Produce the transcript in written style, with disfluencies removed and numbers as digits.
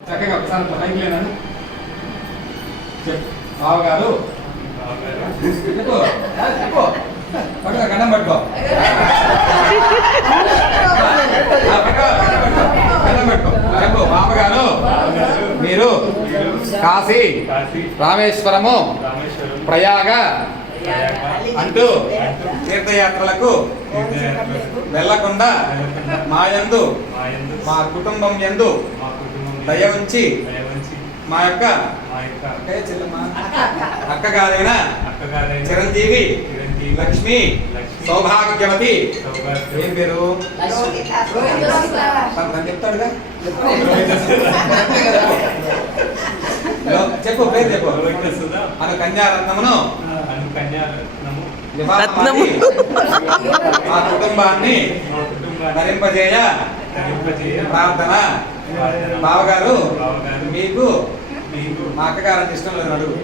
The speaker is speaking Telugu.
చక్కగా ఒకసారి పైకి లేనాను బావగారు చెప్పు చెప్పు పట్టుకో గండం పట్టుకో గండం పట్టుకో చెప్పు బావగారు మీరు కాశీ రామేశ్వరము ప్రయాగ అంటూ తీర్థయాత్రలకు వెళ్ళకుండా మా యందు మా కుటుంబం యందు దయ ఉంచి మా యొక్క అక్కగారైన చిరంజీవి లక్ష్మి సౌభాగ్యవతి ఏం పేరు తను చెప్తాడుగా చెప్పు పేరు చెప్పు అను కన్యారత్నమును మా కుటుంబాన్ని ధరింపజేయ ప్రార్థన. బావగారు మీకు మా అక్కగారంటే ఇష్టం లేదు అడుగు.